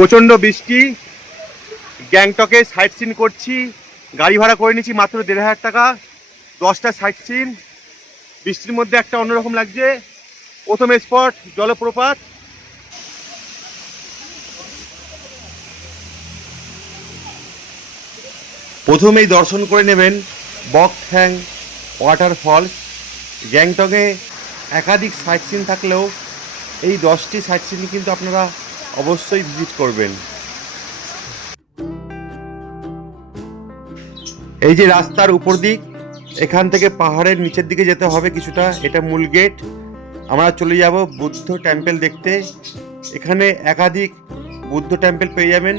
প্রচণ্ড বৃষ্টি, গ্যাংটকে সাইট সিন করছি। গাড়ি ভাড়া করে নিয়েছি মাত্র ১,৫০০ টাকা, 10টা সাইট সিন। বৃষ্টির মধ্যে একটা অন্যরকম লাগছে। প্রথম স্পট জলপ্রপাত। প্রথমেই দর্শন করে নেবেন বকথ্যাং ওয়াটারফলস। গ্যাংটকে একাধিক সাইট সিন থাকলেও এই 10টি সাইট সিন কিন্তু আপনারা অবশ্যই ভিজিট করবেন। এই যে রাস্তার উপর দিক, এখান থেকে পাহাড়ের নিচের দিকে যেতে হবে কিছুটা, এটা মূল গেট। আমরা চলে যাব বুদ্ধ টেম্পল দেখতে। এখানে একাধিক বুদ্ধ টেম্পল পেয়ে যাবেন,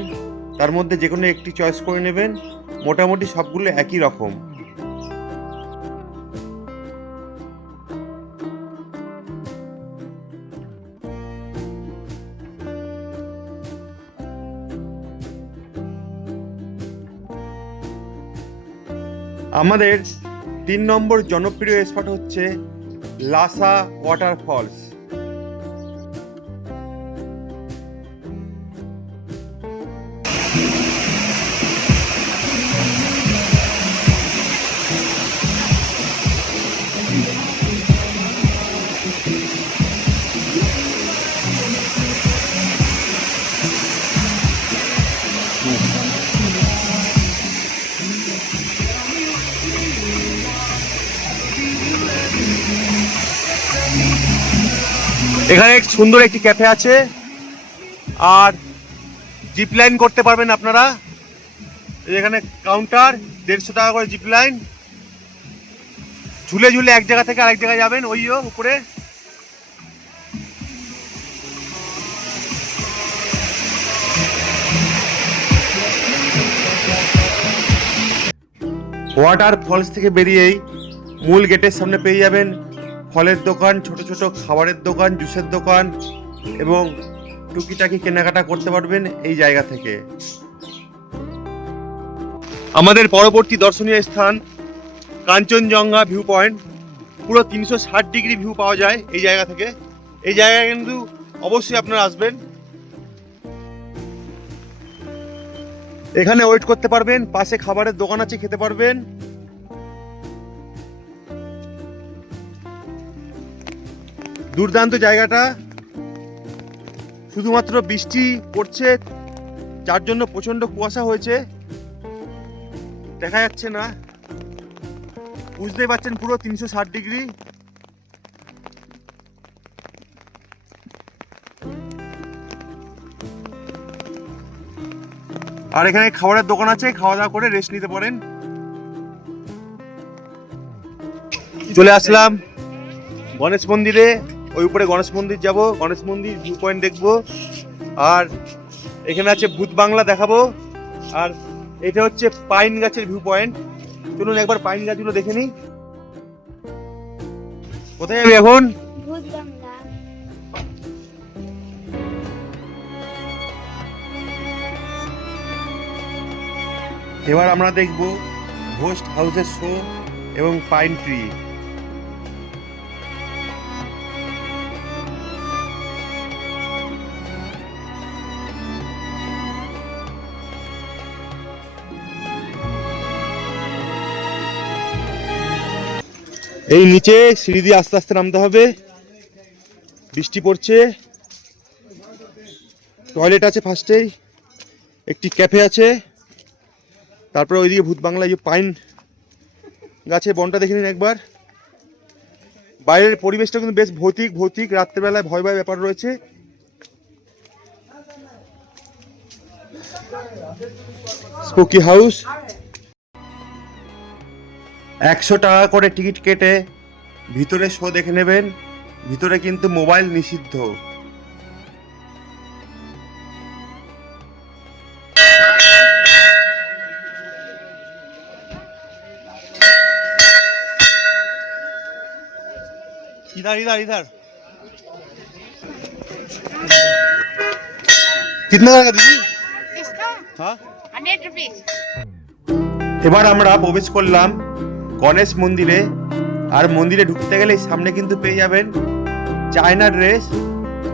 তার মধ্যে যে কোনো একটি চয়েস করে নেবেন। মোটামুটি সবগুলো একই রকম। আমাদের 3 নম্বর জনপ্রিয় স্পট হচ্ছে লাসা ওয়াটারফলস। এখানে সুন্দর একটি ক্যাফে আছে, আর জিপ লাইন করতে পারবেন আপনারা। এখানে কাউন্টার, 150 টাকা করে জিপ লাইন। ঝুলে ঝুলে এক জায়গা থেকে আরেক জায়গায় যাবেন, ওই উপরে। ওয়াটার ফলস থেকে বেরিয়েই মূল গেটের সামনে পেয়ে যাবেন ফলের দোকান, ছোট ছোট খাবারের দোকান, জুসের দোকান, এবং টুকিটাকি কেনাকাটা করতে পারবেন এই জায়গা থেকে। আমাদের পরবর্তী দর্শনীয় স্থান কাঞ্চনজঙ্ঘা ভিউ পয়েন্ট। পুরো 360 ডিগ্রি ভিউ পাওয়া যায় এই জায়গা থেকে। এই জায়গায় কিন্তু অবশ্যই আপনারা আসবেন। এখানে ওয়েট করতে পারবেন, পাশে খাবারের দোকান আছে, খেতে পারবেন। দুর্দান্ত জায়গাটা। শুধুমাত্র বৃষ্টি পড়ছে, যার জন্য প্রচন্ড কুয়াশা হয়েছে, দেখা যাচ্ছে না। বুঝতেই পারছেন পুরো 360 ডিগ্রি। আর এখানে খাবারের দোকান আছে, খাওয়া দাওয়া করে রেস্ট নিতে পারেন। চলে আসলাম গণেশ মন্দিরে। ওই উপরে গণেশ মন্দির যাব, গণেশ মন্দির ভিউ পয়েন্ট দেখবো। আর এখানে আছে ভূত বাংলা দেখাবো। আর এটা হচ্ছে পাইন গাছের ভিউ পয়েন্ট। চলুন একবার পাইন গাছগুলো দেখে নিই। কোথায় যাবে এখন? ভূত বাংলা। এবার আমরা দেখব ঘোস্ট হাউসের শো এবং পাইন ট্রি। এই নিচে সিঁড়ি দিয়ে আস্তে আস্তে নামতে হবে, বৃষ্টি পড়ছে। টয়লেট আছে ফার্স্টেই, একটি ক্যাফে আছে, তারপরে ওইদিকে ভূত বাংলা। যে পাইন গাছের বনটা দেখে নিন একবার। বাইরের পরিবেশটা কিন্তু বেশ ভৌতিক। রাত্রেবেলায় ভয় ব্যাপার রয়েছে। Spooky house. 100 টাকা করে টিকিট কেটে ভিতরে শো দেখে নেবেন। ভিতরে কিন্তু মোবাইল নিষিদ্ধ। इधर कितना का दीदी? इसका हाँ 100 रुपीस। এবার আমরা প্রবেশ করলাম গণেশ মন্দিরে। আর মন্দিরে ঢুকতে গেলে সামনে কিন্তু পেয়ে যাবেন চায়না ড্রেস,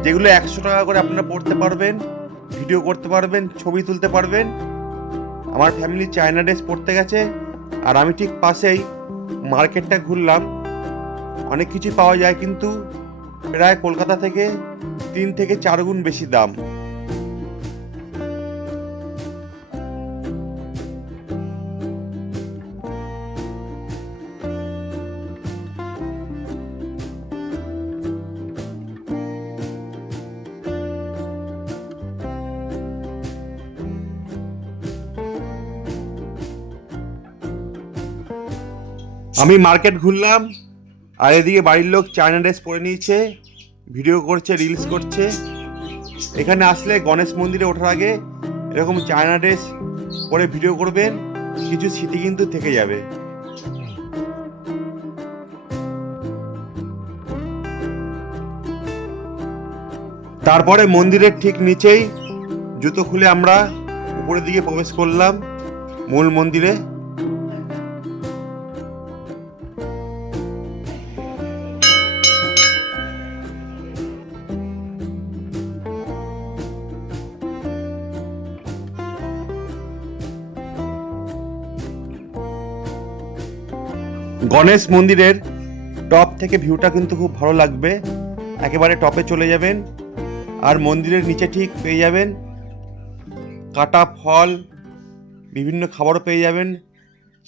যেগুলো 100 টাকা করে আপনারা পরতে পারবেন। ভিডিও করতে পারবেন, ছবি তুলতে পারবেন। আমার ফ্যামিলি চায়না ড্রেস পরতে গেছে, আর আমি ঠিক পাশেই মার্কেটটা ঘুরলাম। অনেক কিছু পাওয়া যায়, কিন্তু প্রায় কলকাতা থেকে 3 থেকে 4 গুণ বেশি দাম। আমি মার্কেট ঘুরলাম, আর এদিকে বাড়ির লোক চায়না ড্রেস পরে নিয়েছে, ভিডিও করছে, রিলস করছে। এখানে আসলে গণেশ মন্দিরে ওঠার আগে এরকম চায়না ড্রেস পরে ভিডিও করবেন, কিছু স্মৃতি কিন্তু থেকে যাবে। তারপরে মন্দিরের ঠিক নিচেই জুতো খুলে আমরা উপরের দিকে প্রবেশ করলাম মূল মন্দিরে। গণেশ মন্দিরের টপ থেকে ভিউটা কিন্তু খুব ভালো লাগবে। একেবারে টপে চলে যাবেন, আর মন্দিরের নিচে ঠিক পেয়ে যাবেন কাটা ফল, বিভিন্ন খাবারও পেয়ে যাবেন,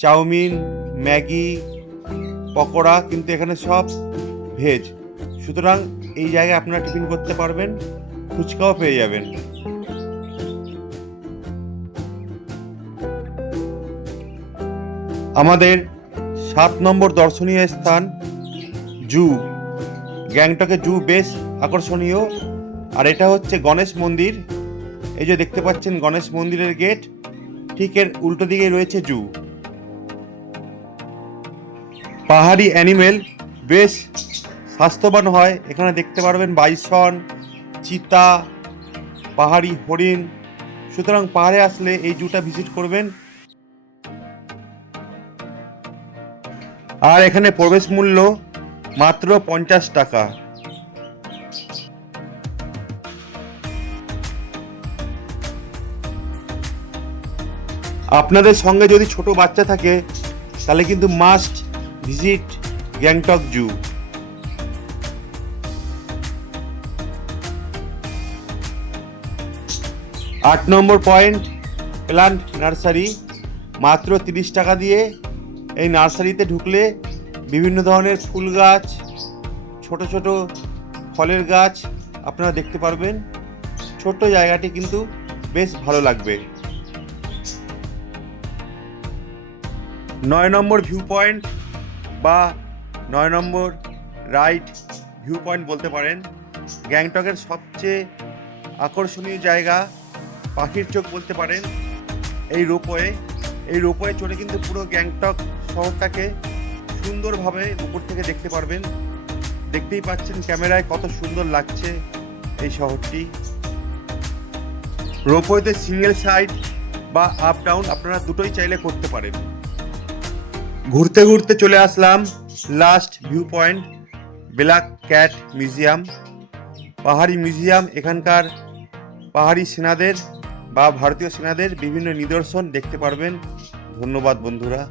চাউমিন, ম্যাগি, পকোড়া, কিন্তু এখানে সব ভেজ। সুতরাং এই জায়গায় আপনারা টিফিন করতে পারবেন, ফুচকাও পেয়ে যাবেন। আমাদের 7 নম্বর দর্শনীয় স্থান জু। গ্যাংটকে জু বেশ আকর্ষণীয়, আর এটা হচ্ছে গণেশ মন্দির। এই যে দেখতে পাচ্ছেন গণেশ মন্দিরের গেট, ঠিক এর উল্টো দিকে রয়েছে জু। পাহাড়ি অ্যানিমেল বেশ স্বাস্থ্যবান হয়, এখানে দেখতে পারবেন বাইসন, চিতা, পাহাড়ি হরিণ। সুতরাং পাহাড়ে আসলে এই জুটা ভিজিট করবেন। আর এখানে প্রবেশ মূল্য মাত্র 50 টাকা। আপনাদের সঙ্গে যদি ছোট বাচ্চা থাকে তাহলে কিন্তু মাস্ট ভিজিট গ্যাংটক জু। 8 নম্বর পয়েন্ট প্লান্ট নার্সারি। মাত্র 30 টাকা দিয়ে এই নার্সারিতে ঢুকলে বিভিন্ন ধরনের ফুল গাছ, ছোট ছোট ফলের গাছ আপনারা দেখতে পারবেন। ছোট্ট জায়গাটি কিন্তু বেশ ভালো লাগবে। 9 নম্বর ভিউ পয়েন্ট বা 9 নম্বর রাইট ভিউ পয়েন্ট বলতে পারেন। গ্যাংটকের সবচেয়ে আকর্ষণীয় জায়গা, পাখির চোখ বলতে পারেন, এই রোপওয়ে চড়ে কিন্তু পুরো গ্যাংটক শহরটাকে সুন্দরভাবে উপর থেকে দেখতে পারবেন। দেখতেই পাচ্ছেন ক্যামেরায় কত সুন্দর লাগছে এই শহরটি। রোপওয়েতে সিঙ্গেল সাইড বা আপ ডাউন আপনারা দুটোই চাইলে করতে পারেন। ঘুরতে ঘুরতে চলে আসলাম last view point, black cat museum. পাহাড়ি মিউজিয়াম, এখানকার পাহাড়ি সেনাদের বা ভারতীয় সেনাদের বিভিন্ন নিদর্শন দেখতে পারবেন। ধন্যবাদ বন্ধুরা।